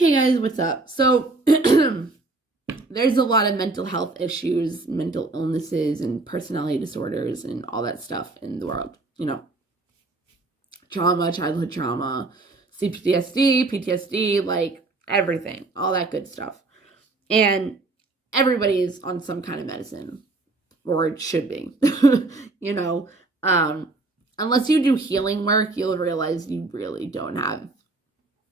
Hey guys, what's up? So, there's a lot of mental health issues, mental illnesses, and personality disorders, and all that stuff in the world. Trauma, childhood trauma, CPTSD, PTSD, like everything, all that good stuff. And everybody's on some kind of medicine, or it should be. you know, um, Unless you do healing work, you'll realize you really don't have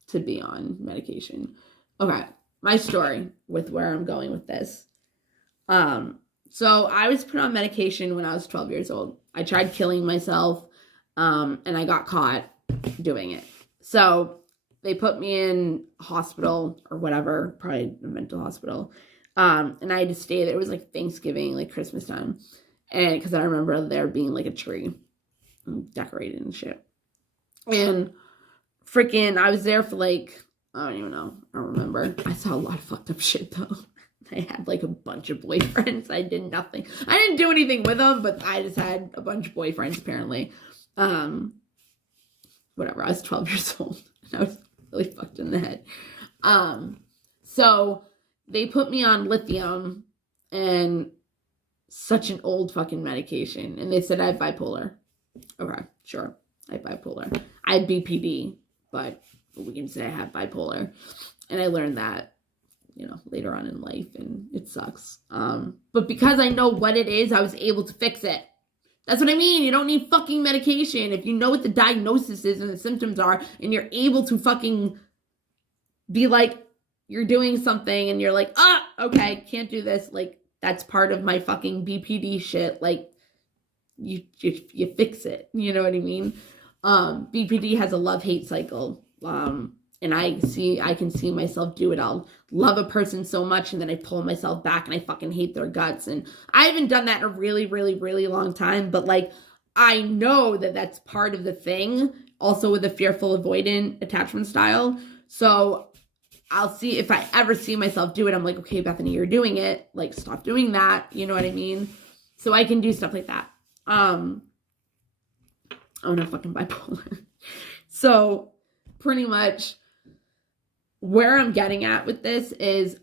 to be on medication. Okay, my story with where I'm going with this. So I was put on medication when I was 12 years old. I tried killing myself, and I got caught doing it. So they put me in hospital or whatever, probably a mental hospital. And I had to stay there. It was like Thanksgiving, like Christmas time. And because I remember there being like a tree decorated and shit. And freaking, I was there for like, I don't even know. I don't remember. I saw a lot of fucked up shit though. I had like a bunch of boyfriends. I did nothing. I didn't do anything with them, but I just had a bunch of boyfriends apparently. Whatever. I was 12 years old and I was really fucked in the head. So they put me on lithium and such an old fucking medication. And they said I had bipolar. Okay, sure. I had bipolar. I had BPD, but we can say I have bipolar. And I learned that, later on in life, and it sucks. But because I know what it is, I was able to fix it. That's what I mean. You don't need fucking medication. If you know what the diagnosis is and the symptoms are, and you're able to fucking be like, you're doing something, and you're like, okay, can't do this. Like, that's part of my fucking BPD shit. Like, you fix it. You know what I mean? BPD has a love-hate cycle. And I can see myself do it. I'll love a person so much, and then I pull myself back and I fucking hate their guts. And I haven't done that in a really, really, really long time, but like, I know that that's part of the thing, also with the fearful avoidant attachment style. So I'll see if I ever see myself do it. I'm like, okay, Bethany, you're doing it. Like, stop doing that. You know what I mean? So I can do stuff like that. I'm not fucking bipolar. So pretty much where I'm getting at with this is,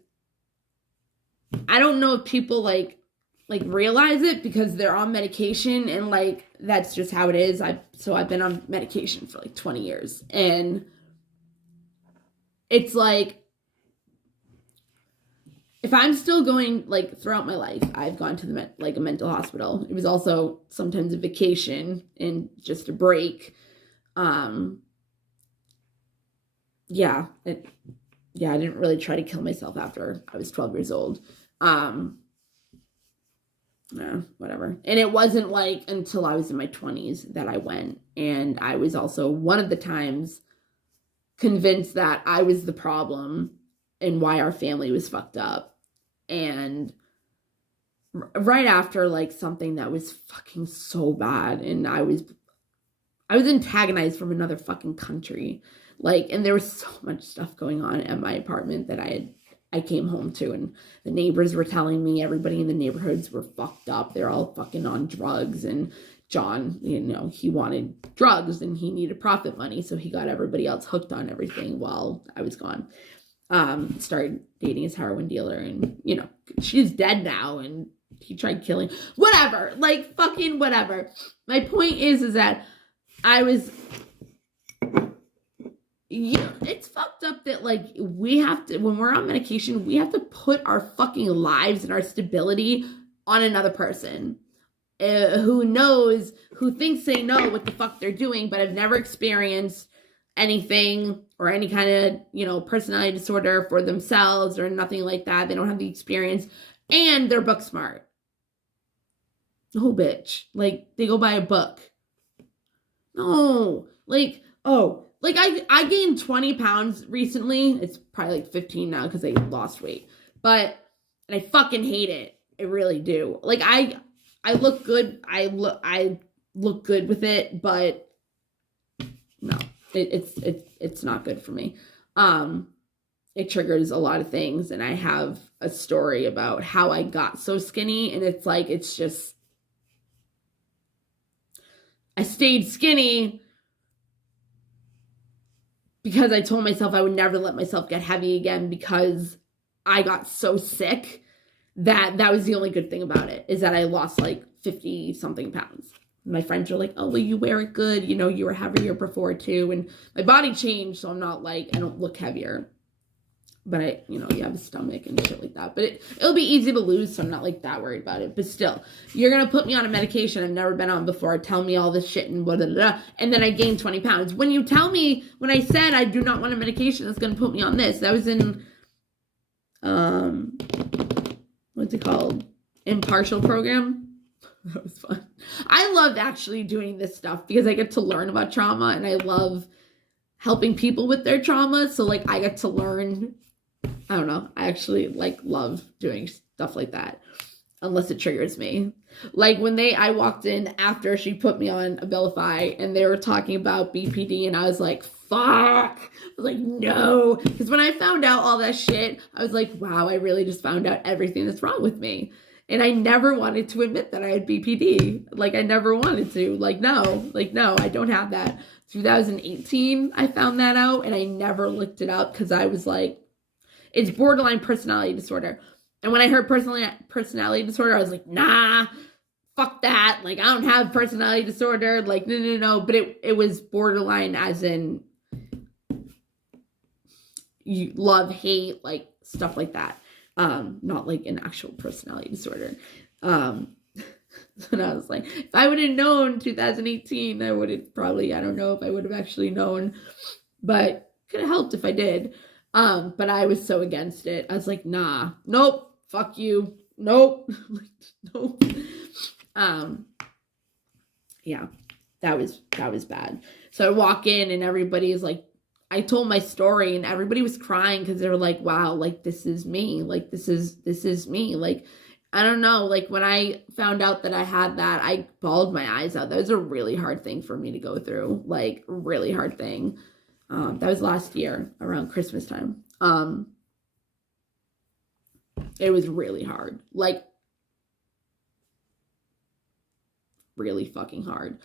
I don't know if people like realize it because they're on medication, and like that's just how it is. I've been on medication for like 20 years, and it's like, if I'm still going, like, throughout my life, I've gone to a mental hospital. It was also sometimes a vacation and just a break. I didn't really try to kill myself after I was 12 years old. Whatever. And it wasn't like until I was in my 20s that I went. And I was also one of the times convinced that I was the problem and why our family was fucked up. And right after like something that was fucking so bad, and I was antagonized from another fucking country, like, and there was so much stuff going on at my apartment that I came home to, and the neighbors were telling me everybody in the neighborhoods were fucked up. They're all fucking on drugs, and John, he wanted drugs and he needed profit money, so he got everybody else hooked on everything while I was gone. Started dating his heroin dealer, and she's dead now, and he tried killing, whatever, like fucking whatever. My point is that I was, it's fucked up that like we have to, when we're on medication, we have to put our fucking lives and our stability on another person who thinks they know what the fuck they're doing, but have never experienced anything or any kind of, personality disorder for themselves or nothing like that. They don't have the experience, and they're book smart. Oh, bitch. Like, they go buy a book. No. Like, I gained 20 pounds recently. It's probably like 15 now because I lost weight. And I fucking hate it. I really do. Like, I look good. I look good with it, but no. It's not good for me. It triggers a lot of things, and I have a story about how I got so skinny, and it's like, it's just, I stayed skinny because I told myself I would never let myself get heavy again because I got so sick that was the only good thing about it, is that I lost like 50 something pounds. My friends were like, oh, well, you wear it good. You know, you were heavier before too. And my body changed, so I'm not like, I don't look heavier. But you have a stomach and shit like that. But it'll be easy to lose, so I'm not like that worried about it. But still, you're going to put me on a medication I've never been on before, tell me all this shit and blah, blah, blah, and then I gained 20 pounds. When I said I do not want a medication that's going to put me on this, that was in, what's it called? Impartial program. That was fun. I love actually doing this stuff because I get to learn about trauma, and I love helping people with their trauma. So like I get to learn, I don't know, I actually like love doing stuff like that, unless it triggers me. Like when I walked in after she put me on Abilify and they were talking about BPD, and I was like, fuck. I was like, no. Because when I found out all that shit, I was like, wow, I really just found out everything that's wrong with me. And I never wanted to admit that I had BPD. Like, I never wanted to. Like, no, I don't have that. 2018, I found that out, and I never looked it up because I was like, it's borderline personality disorder. And when I heard personality disorder, I was like, nah, fuck that. Like, I don't have personality disorder. Like, no. But it was borderline as in you love, hate, like stuff like that. Not like an actual personality disorder. And I was like, if I would have known 2018, I would have probably, I don't know if I would have actually known, but could have helped if I did. But I was so against it. I was like, nah, nope, fuck you, nope, nope. Yeah, that was bad. So I walk in and everybody is like, I told my story and everybody was crying because they were like, wow, like this is me, like this is me. Like, I don't know, like when I found out that I had that, I bawled my eyes out. That was a really hard thing for me to go through, like really hard thing. That was last year around Christmas time. It was really hard, like really fucking hard.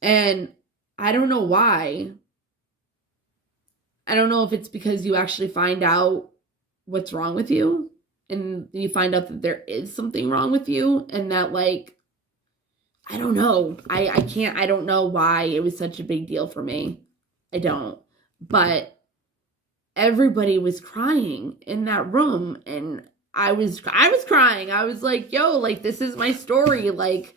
And I don't know why. I don't know if it's because you actually find out what's wrong with you and you find out that there is something wrong with you, and that like, I don't know. I don't know why it was such a big deal for me. I don't. But everybody was crying in that room, and I was crying. I was like, yo, like this is my story. Like,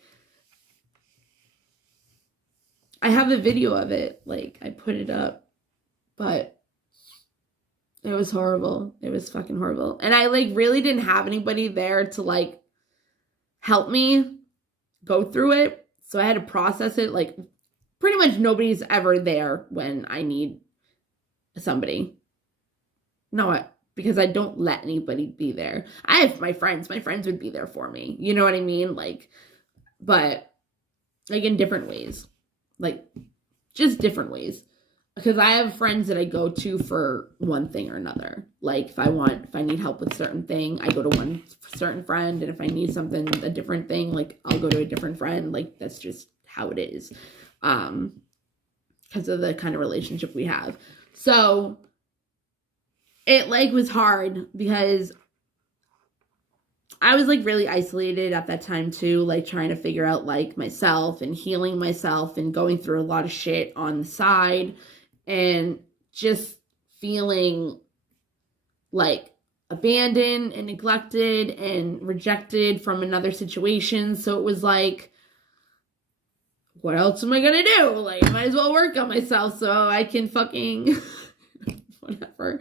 I have a video of it. Like, I put it up. But it was horrible. It was fucking horrible. And I like really didn't have anybody there to like help me go through it. So I had to process it. Like pretty much nobody's ever there when I need somebody. No, because I don't let anybody be there. I have my friends. My friends would be there for me. You know what I mean? Like, but like in different ways. Like just different ways. Because I have friends that I go to for one thing or another. Like if I need help with a certain thing, I go to one certain friend. And if I need something, a different thing, like I'll go to a different friend. Like that's just how it is. Because of the kind of relationship we have. So it like was hard because I was like really isolated at that time too, like trying to figure out like myself and healing myself and going through a lot of shit on the side. And just feeling like abandoned and neglected and rejected from another situation. So it was like, what else am I going to do? Like, I might as well work on myself so I can fucking whatever.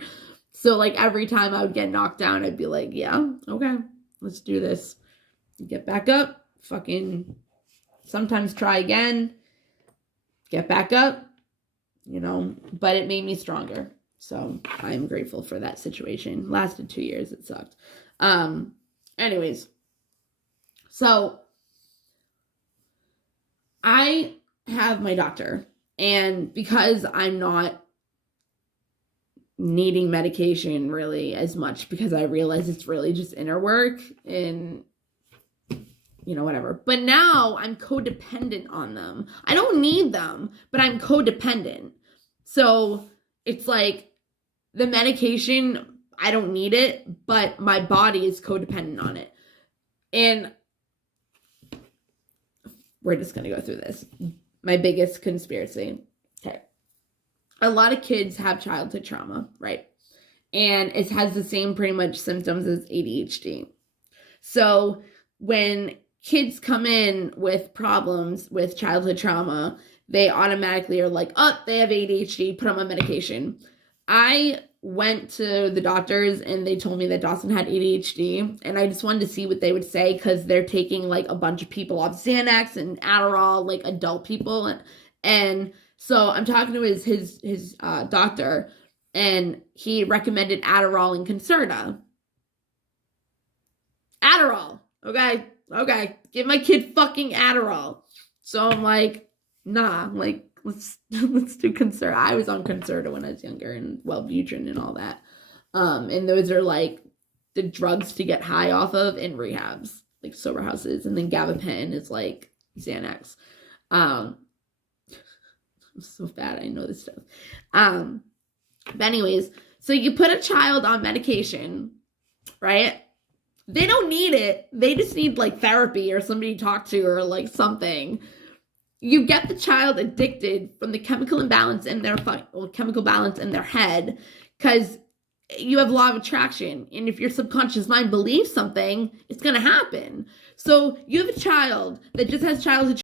So like every time I would get knocked down, I'd be like, yeah, okay, let's do this. Get back up, fucking sometimes try again, get back up. You know, but it made me stronger. So I'm grateful for that situation. Lasted 2 years. It sucked. Anyways. So I have my doctor, and because I'm not needing medication really as much, because I realize it's really just inner work and you know, whatever. But now I'm codependent on them. I don't need them, but I'm codependent. So it's like the medication, I don't need it, but my body is codependent on it. And we're just going to go through this. My biggest conspiracy. Okay. A lot of kids have childhood trauma, right? And it has the same pretty much symptoms as ADHD. So when kids come in with problems with childhood trauma, they automatically are like, oh, they have ADHD, put them on medication. I went to the doctors and they told me that Dawson had ADHD, and I just wanted to see what they would say because they're taking like a bunch of people off Xanax and Adderall, like adult people, and so I'm talking to his doctor, and he recommended Adderall and Concerta. Adderall, okay, give my kid fucking Adderall. So I'm like, nah, I'm like, let's do Concerta. I was on Concerta when I was younger, and Wellbutrin and all that. And those are like the drugs to get high off of in rehabs, like sober houses. And then gabapentin is like Xanax. I'm so bad, I know this stuff. But anyways, so you put a child on medication, right? They don't need it. They just need like therapy or somebody to talk to or like something. You get the child addicted from the chemical imbalance in their chemical balance in their head, because you have law of attraction, and if your subconscious mind believes something, it's going to happen. So you have a child that just has childhood